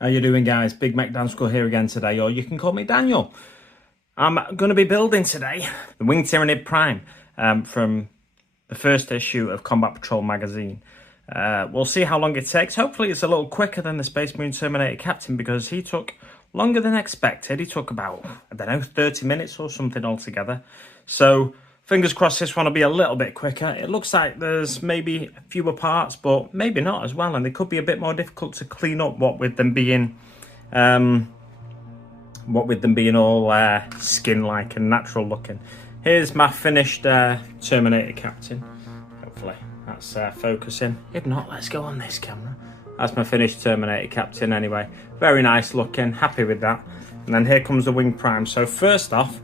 How you doing, guys? Big Mac Dan School here again today, or you can call me Daniel. I'm going to be building today the Wing Tyrannid Prime from the first issue of Combat Patrol magazine. We'll see how long it takes. Hopefully it's a little quicker than the Space Marine Terminator Captain, because he took longer than expected. He took about, 30 minutes or something altogether. So fingers crossed this one will be a little bit quicker. It looks like there's maybe fewer parts, but maybe not as well. And they could be a bit more difficult to clean up, what with them being all skin-like and natural looking. Here's my finished Terminator Captain. Hopefully that's focusing. If not, let's go on this camera. That's my finished Terminator Captain anyway. Very nice looking, happy with that. And then here comes the Wing Prime. So first off,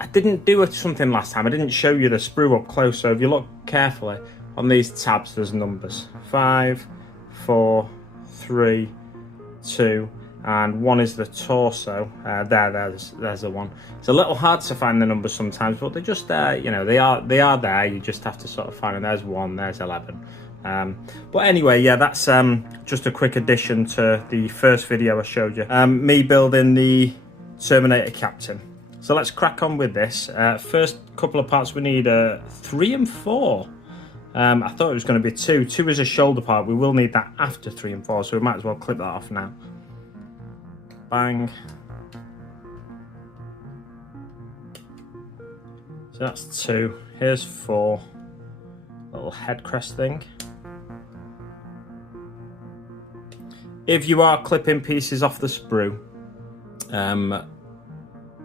I didn't do something last time. I didn't show you the sprue up close. So if you look carefully on these tabs, there's numbers 5, 4, 3, 2, and 1 is the torso. There's the one. It's a little hard to find the numbers sometimes, but they're just there. You know, they are there. You just have to sort of find them. There's 1. There's 11. But anyway, yeah, that's just a quick addition to the first video I showed you. Me building the Terminator Captain. So let's crack on with this. First couple of parts we need 3 and 4. I thought it was going to be 2. 2 is a shoulder part. We will need that after 3 and 4, so we might as well clip that off now. Bang. So that's 2. Here's 4. Little head crest thing. If you are clipping pieces off the sprue,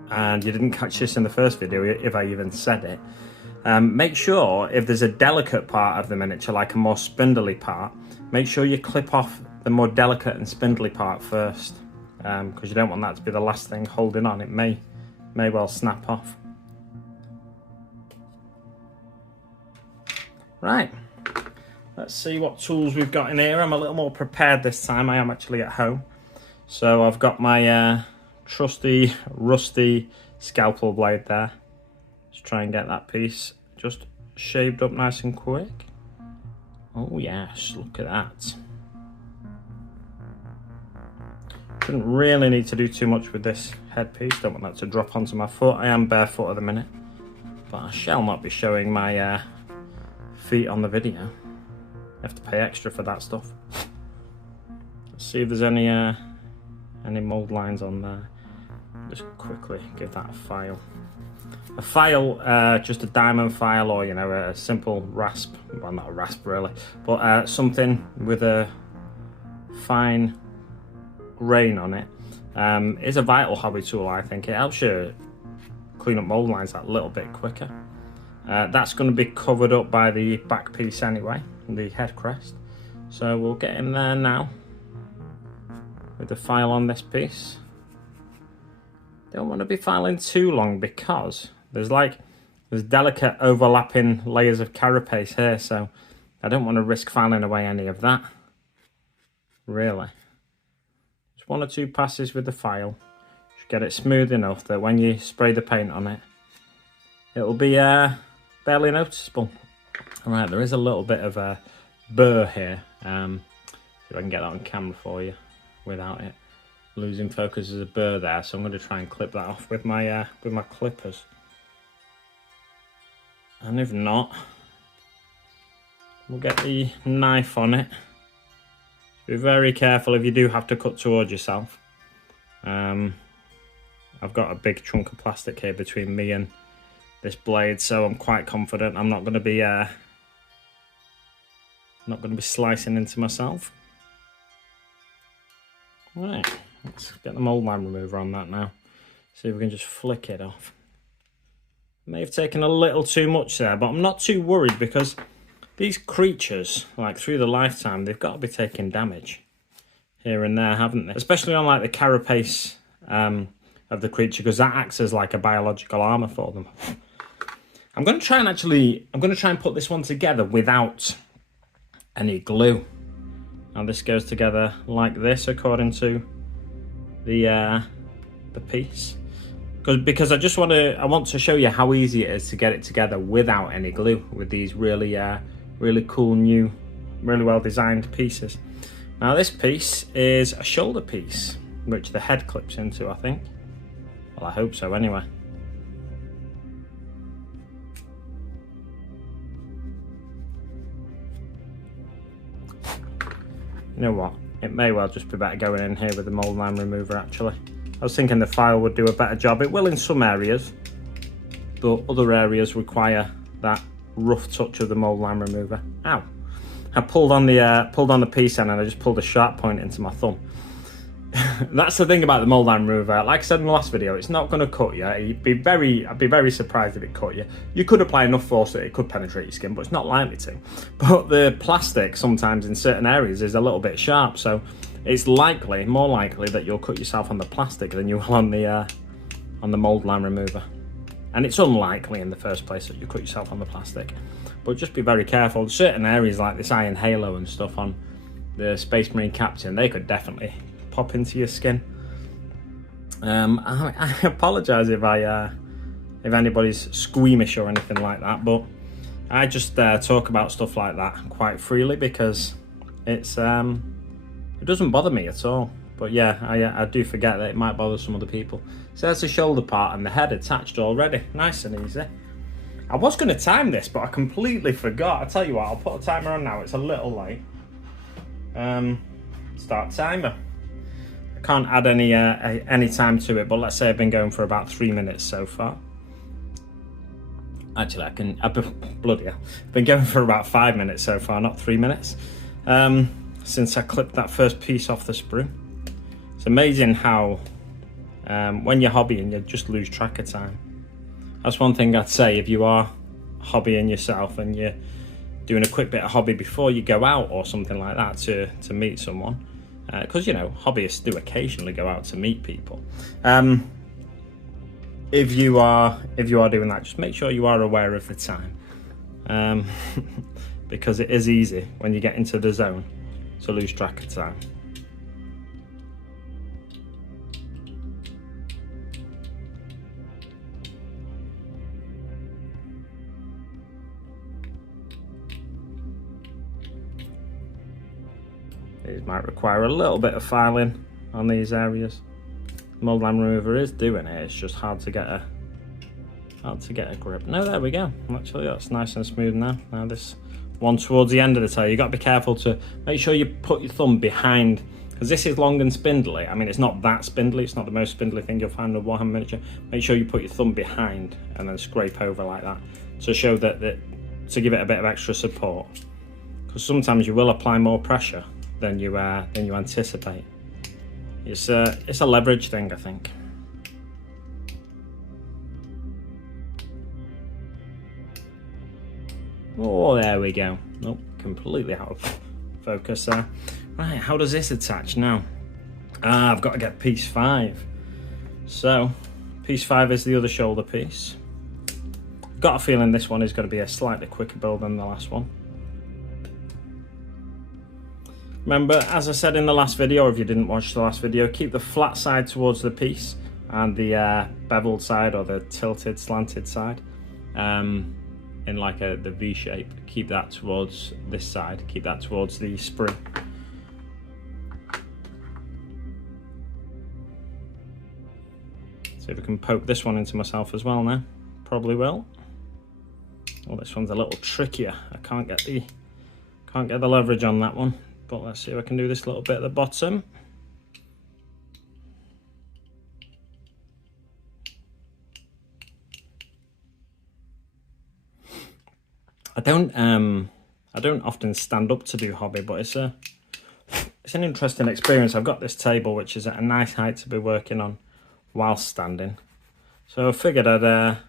and you didn't catch this in the first video, if I even said it, make sure if there's a delicate part of the miniature, like a more spindly part, make sure you clip off the more delicate and spindly part first, because you don't want that to be the last thing holding on. It may well snap off. Right, let's see what tools we've got in here. I'm a little more prepared this time. I am actually at home. So I've got my trusty, rusty scalpel blade there. Let's try and get that piece just shaved up nice and quick. Oh yes, look at that. Shouldn't really need to do too much with this headpiece. Don't want that to drop onto my foot. I am barefoot at the minute, but I shall not be showing my feet on the video. You have to pay extra for that stuff. Let's see if there's any mold lines on there. Just quickly give that a file. A file, just a diamond file, or you know, a simple rasp. Well, not a rasp really, but something with a fine grain on it. Is a vital hobby tool. I think it helps you clean up mold lines that little bit quicker. That's going to be covered up by the back piece anyway, the head crest. So we'll get in there now with the file on this piece. Don't want to be filing too long, because there's delicate overlapping layers of carapace here, so I don't want to risk filing away any of that, really. Just 1 or 2 passes with the file. Just get it smooth enough that when you spray the paint on it, it'll be barely noticeable. Alright, there is a little bit of a burr here. See if I can get that on camera for you without it losing focus. As a burr there, so I'm going to try and clip that off with my clippers. And if not, we'll get the knife on it. Be very careful if you do have to cut towards yourself. I've got a big chunk of plastic here between me and this blade, so I'm quite confident I'm not going to be slicing into myself. Right, let's get the mold line remover on that now. See if we can just flick it off. May have taken a little too much there, but I'm not too worried, because these creatures, like through the lifetime, they've got to be taking damage here and there, haven't they? Especially on like the carapace of the creature, because that acts as like a biological armor for them. I'm going to try and put this one together without any glue. Now this goes together like this, according to the piece. Because I want to show you how easy it is to get it together without any glue, with these really cool new, really well designed pieces. Now this piece is a shoulder piece, which the head clips into, I think. Well, I hope so anyway. You know what? It may well just be better going in here with the mold line remover actually. I was thinking the file would do a better job. It will in some areas, but other areas require that rough touch of the mold line remover. Ow! I pulled on the piece end and I just pulled a sharp point into my thumb. That's the thing about the mold line remover. Like I said in the last video, it's not going to cut you. I'd be very surprised if it cut you. You could apply enough force that it could penetrate your skin, but it's not likely to. But the plastic sometimes in certain areas is a little bit sharp, so it's likely, more likely, that you'll cut yourself on the plastic than you will on the mold line remover. And it's unlikely in the first place that you cut yourself on the plastic. But just be very careful. Certain areas like this iron halo and stuff on the Space Marine Captain, they could definitely pop into your skin. I apologise if anybody's squeamish or anything like that, but I just talk about stuff like that quite freely because it doesn't bother me at all. But yeah, I do forget that it might bother some other people. So that's the shoulder part and the head attached already. Nice and easy. I was going to time this, but I completely forgot. I tell you what, I'll put a timer on now. It's a little late. Start timer. I can't add any time to it, but let's say I've been going for about 3 minutes so far. Actually, bloody hell. I've been going for about 5 minutes so far, not 3 minutes. Since I clipped that first piece off the sprue. It's amazing how when you're hobbying, you just lose track of time. That's one thing I'd say if you are hobbying yourself and you're doing a quick bit of hobby before you go out or something like that to meet someone. Because, you know, hobbyists do occasionally go out to meet people. If you are doing that, just make sure you are aware of the time. Because it is easy when you get into the zone to lose track of time. These might require a little bit of filing on these areas. The mold line remover is doing it. It's just hard to get a grip. No, there we go. Actually, that's nice and smooth now. Now this one towards the end of the tail, you got to be careful to make sure you put your thumb behind, because this is long and spindly. I mean, it's not that spindly. It's not the most spindly thing you'll find in a Warhammer miniature. Make sure you put your thumb behind and then scrape over like that to show that to give it a bit of extra support. Because sometimes you will apply more pressure than you anticipate. It's a leverage thing, I think. Oh, there we go. Nope, completely out of focus there. Right, how does this attach now? I've got to get piece 5. So, piece 5 is the other shoulder piece. Got a feeling this one is going to be a slightly quicker build than the last one. Remember, as I said in the last video, or if you didn't watch the last video, keep the flat side towards the piece and the beveled side or the tilted, slanted side in like the V shape. Keep that towards this side, keep that towards the sprue. See if I can poke this one into myself as well now. Probably will. Oh, this one's a little trickier. I can't get the leverage on that one. But let's see if I can do this little bit at the bottom. I don't often stand up to do hobby, but it's an interesting experience. I've got this table which is at a nice height to be working on whilst standing. So I figured I'd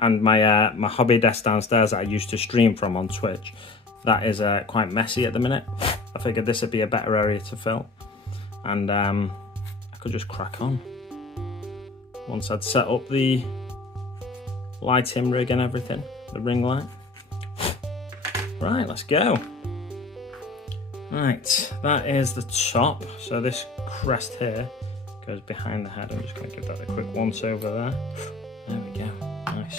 and my hobby desk downstairs that I used to stream from on Twitch. That is quite messy at the minute. I figured this would be a better area to fill. And I could just crack on. Once I'd set up the lighting rig and everything, the ring light. Right, let's go. Right, that is the top. So this crest here goes behind the head. I'm just going to give that a quick once over there. There we go, nice.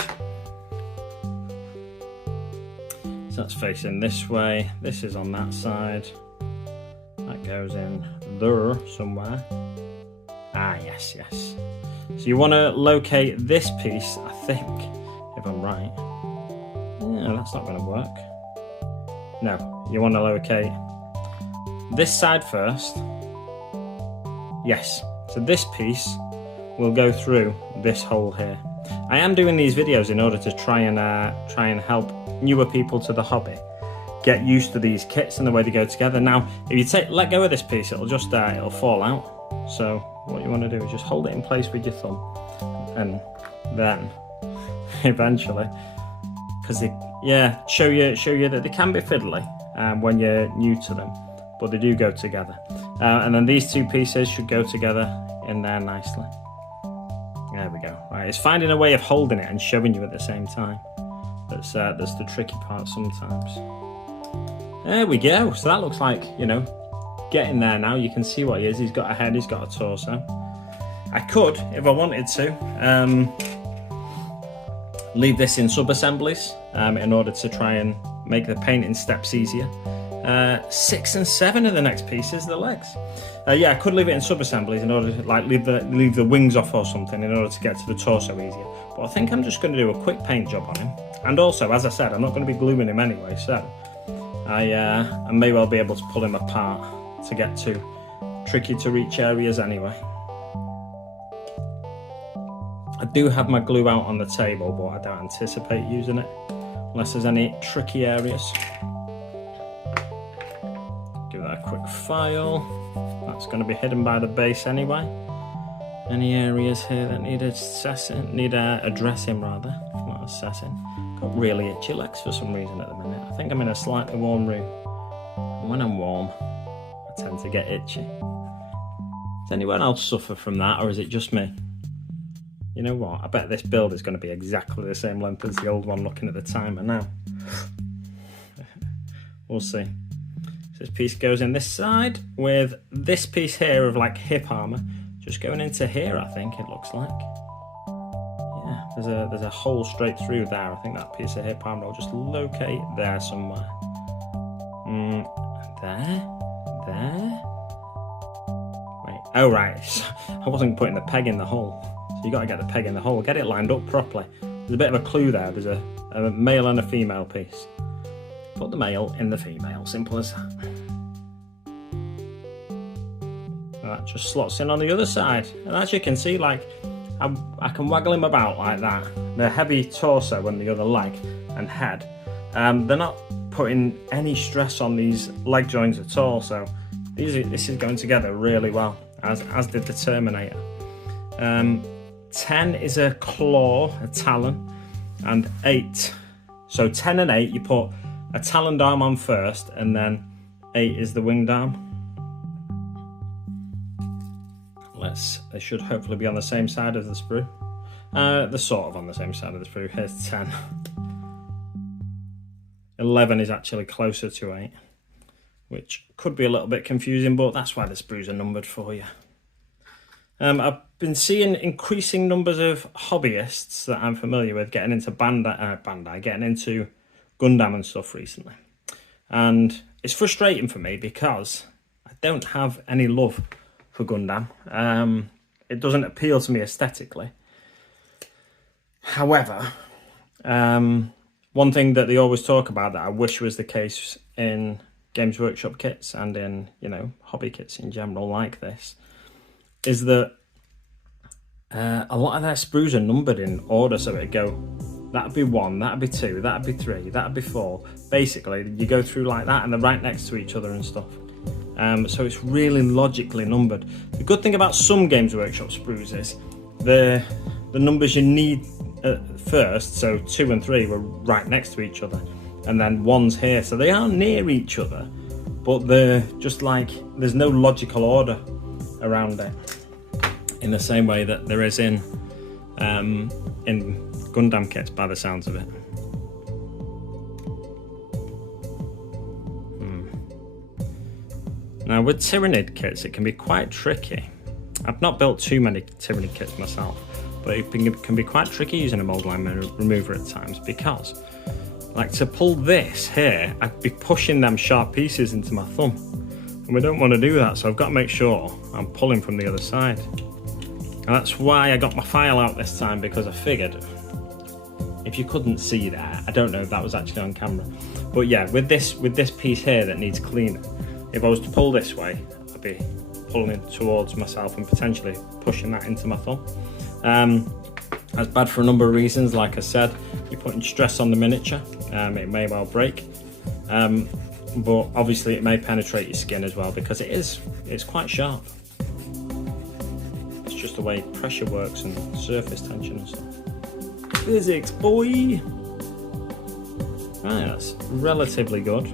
So that's facing this way, this is on that side. goes in there somewhere. Ah, yes, yes. So you want to locate this piece, I think, if I'm right. Yeah, that's not going to work. No, you want to locate this side first. Yes, so this piece will go through this hole here. I am doing these videos in order to try and help newer people to the hobby get used to these kits and the way they go together. Now, if you let go of this piece, it'll just it'll fall out. So what you want to do is just hold it in place with your thumb, and then eventually, because they show you that they can be fiddly when you're new to them, but they do go together. And then these two pieces should go together in there nicely. There we go. Right, it's finding a way of holding it and showing you at the same time. That's the tricky part sometimes. There we go. So that looks like, you know, getting there now. You can see what he is. He's got a head, he's got a torso. I could, if I wanted to, leave this in sub-assemblies in order to try and make the painting steps easier. 6 and 7 are the next pieces, the legs. Yeah, I could leave it in sub-assemblies in order to like leave the wings off or something in order to get to the torso easier. But I think I'm just going to do a quick paint job on him. And also, as I said, I'm not going to be gluing him anyway, so I may well be able to pull him apart to get to tricky to reach areas anyway. I do have my glue out on the table, but I don't anticipate using it unless there's any tricky areas. Give that a quick file. That's going to be hidden by the base anyway. Any areas here that need addressing rather, not assessing. Got really itchy legs for some reason at the minute. I think I'm in a slightly warm room. And when I'm warm, I tend to get itchy. Does anyone else suffer from that, or is it just me? You know what? I bet this build is going to be exactly the same length as the old one looking at the timer now. We'll see. So this piece goes in this side with this piece here of like hip armor just going into here, I think it looks like. Yeah, there's a hole straight through there. I think that piece of hip armor will just locate there somewhere. There. Wait, oh right, I wasn't putting the peg in the hole. So you got to get the peg in the hole, get it lined up properly. There's a bit of a clue there. There's a male and a female piece. Put the male in the female, simple as that. That just slots in on the other side. And as you can see, like, I can waggle him about like that. The heavy torso and the other leg and head. They're not putting any stress on these leg joints at all. So this is going together really well, as did the Terminator. 10 is a claw, a talon, and 8. So 10 and 8, you put a taloned arm on first, and then 8 is the winged arm. They should hopefully be on the same side of the sprue. They're sort of on the same side of the sprue. Here's 10. 11 is actually closer to 8, which could be a little bit confusing, but that's why the sprues are numbered for you. I've been seeing increasing numbers of hobbyists that I'm familiar with getting into getting into Gundam and stuff recently. And it's frustrating for me because I don't have any love for Gundam. It doesn't appeal to me aesthetically. However, one thing that they always talk about that I wish was the case in Games Workshop kits and in, you know, hobby kits in general like this, is that a lot of their sprues are numbered in order, so it'd go, that'd be 1, that'd be 2, that'd be 3, that'd be 4. Basically, you go through like that and they're right next to each other and stuff. So it's really logically numbered. The good thing about some Games Workshop sprues is the numbers you need first, so 2 and 3 were right next to each other, and then 1's here, so they are near each other, but they're just like, there's no logical order around it in the same way that there is in Gundam kits by the sounds of it. Now with Tyrannid kits it can be quite tricky. I've not built too many Tyrannid kits myself, but it can be quite tricky using a mold line remover at times, because like to pull this here, I'd be pushing them sharp pieces into my thumb And we don't want to do that, so I've got to make sure I'm pulling from the other side. And that's why I got my file out this time, because I figured, if you couldn't see that, I don't know if that was actually on camera, but yeah, with this piece here that needs cleaning, if I was to pull this way, I'd be pulling it towards myself and potentially pushing that into my thumb. That's bad for a number of reasons. Like I said, you're putting stress on the miniature, it may well break, but obviously it may penetrate your skin as well, because it's quite sharp. It's just the way pressure works and surface tension and stuff. Physics, boy! Right, that's relatively good.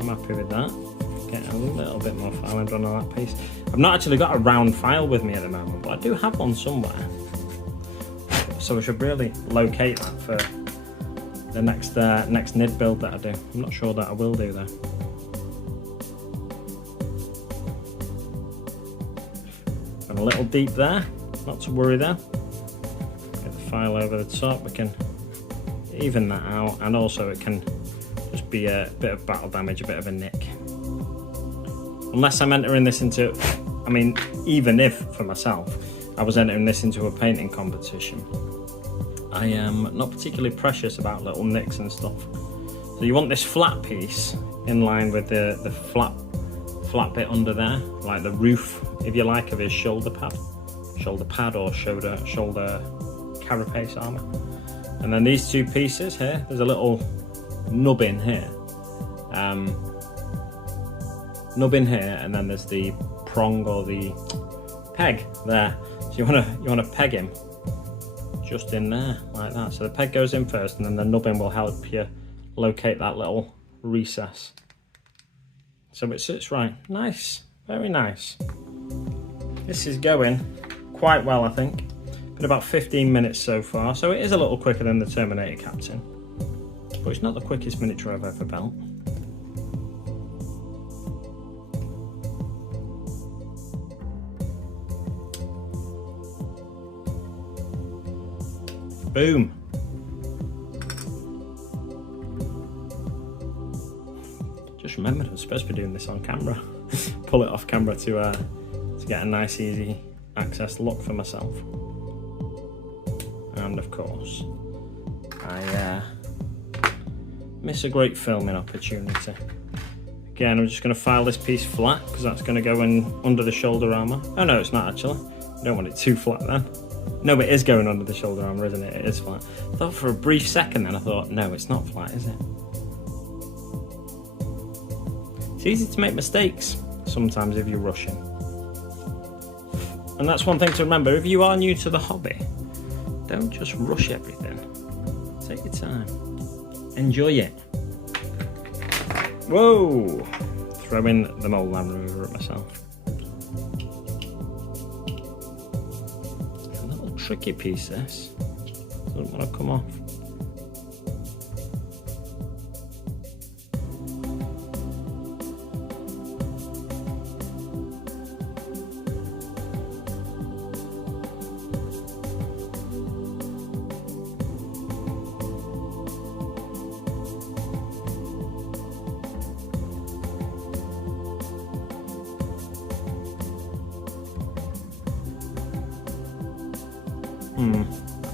I'm happy with that. Getting a little bit more filing done on that piece. I've not actually got a round file with me at the moment, but I do have one somewhere. So I should really locate that for the next NID build that I do. I'm not sure that I will do though. And a little deep there, not to worry there. Get the file over the top, we can even that out, and also it can just be a bit of battle damage, a bit of a nick. Unless I'm entering this into, I mean, even if for myself I was entering this into a painting competition, I am not particularly precious about little nicks and stuff. So you want this flat piece in line with the flat bit under there, like the roof, if you like, of his shoulder pad or shoulder carapace armor. And then these two pieces here, there's a little nubbin here. Nubbin here, and then there's the prong or the peg there. So you wanna peg him just in there like that. So the peg goes in first, and then the nubbin will help you locate that little recess. So it sits right. Nice, very nice. This is going quite well, I think. Been about 15 minutes so far, so it is a little quicker than the Terminator Captain, but it's not the quickest miniature I've ever built. Boom. Just remembered I'm supposed to be doing this on camera. Pull it off camera to get a nice easy access look for myself. And of course, I miss a great filming opportunity. Again, I'm just going to file this piece flat, because that's going to go in under the shoulder armour. Oh no, it's not actually. I don't want it too flat then. No, it is going under the shoulder armour, isn't it? It is flat. I thought for a brief second then, I thought, no, it's not flat, is it? It's easy to make mistakes sometimes if you're rushing. And that's one thing to remember, if you are new to the hobby, don't just rush everything. Take your time. Enjoy it. Whoa! Throwing the mold lamp remover at myself. A little tricky piece, this. Doesn't want to come off.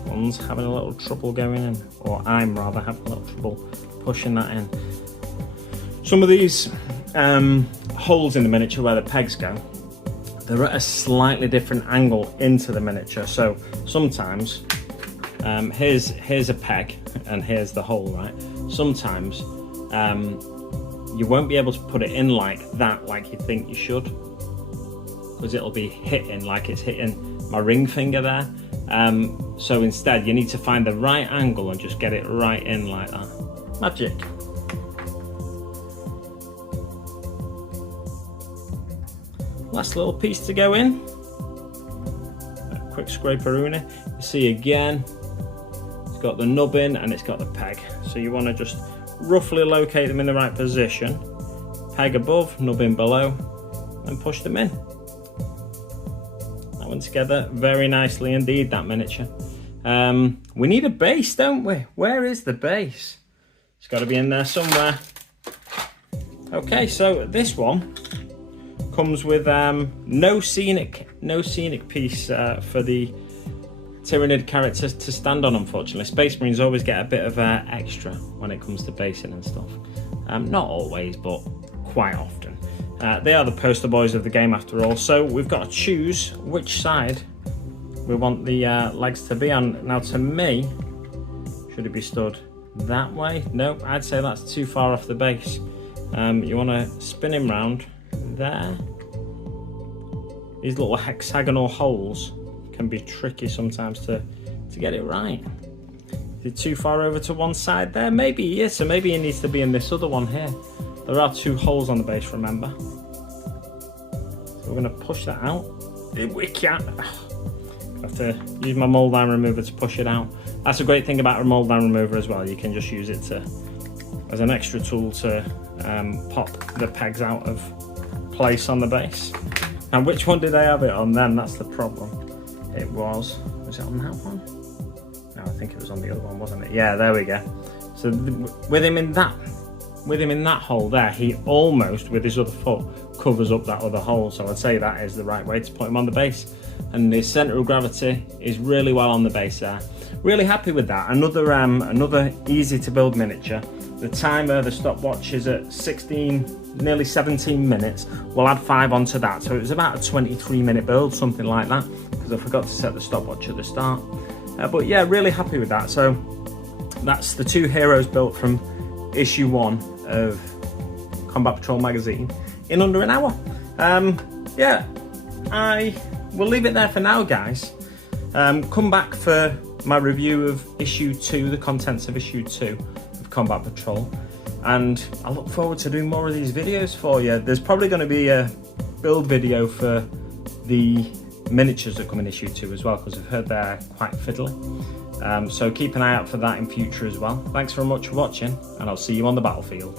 One's having a little trouble going in, or I'm rather having a little trouble pushing that in. Some of these holes in the miniature where the pegs go, they're at a slightly different angle into the miniature. So sometimes, here's a peg and here's the hole, right? Sometimes you won't be able to put it in like that, like you think you should, because it'll be hitting like it's hitting my ring finger there. So instead you need to find the right angle and just get it right in like that. Magic. Last little piece to go in. A quick scraperoonie. You see again, it's got the nubbin and it's got the peg. So you want to just roughly locate them in the right position. Peg above, nubbin below, and push them in. Went together very nicely indeed, that miniature. We need a base, don't we? Where is the base? It's got to be in there somewhere. Okay, so this one comes with no scenic piece for the Tyranid character to stand on, unfortunately. Space Marines always get a bit of extra when it comes to basing and stuff. Not always, but quite often. They are the poster boys of the game after all, so we've got to choose which side we want the legs to be on. Now, to me, should it be stood that way? No, I'd say that's too far off the base. You want to spin him round there. These little hexagonal holes can be tricky sometimes to get it right. Is it too far over to one side there? Maybe he is, so maybe he needs to be in this other one here. There are 2 holes on the base, remember. So we're going to push that out. We can't. I have to use my mold line remover to push it out. That's a great thing about a mold line remover as well. You can just use it as an extra tool to pop the pegs out of place on the base. And which one did I have it on then? That's the problem. Was it on that one? No, I think it was on the other one, wasn't it? Yeah, there we go. So with him in that hole there, he almost, with his other foot, covers up that other hole. So I'd say that is the right way to put him on the base. And the centre of gravity is really well on the base there. Really happy with that. Another easy to build miniature. The timer, the stopwatch is at 16, nearly 17 minutes. We'll add 5 onto that. So it was about a 23-minute build, something like that, because I forgot to set the stopwatch at the start. But yeah, really happy with that. So that's the 2 heroes built from issue 1 of Combat Patrol magazine in under an hour. Yeah, I will leave it there for now, guys. Come back for my review of issue 2, the contents of issue 2 of Combat Patrol, and I look forward to doing more of these videos for you. There's probably going to be a build video for the miniatures that come in issue 2 as well, because I've heard they're quite fiddly. So keep an eye out for that in future as well. Thanks very much for watching, and I'll see you on the battlefield.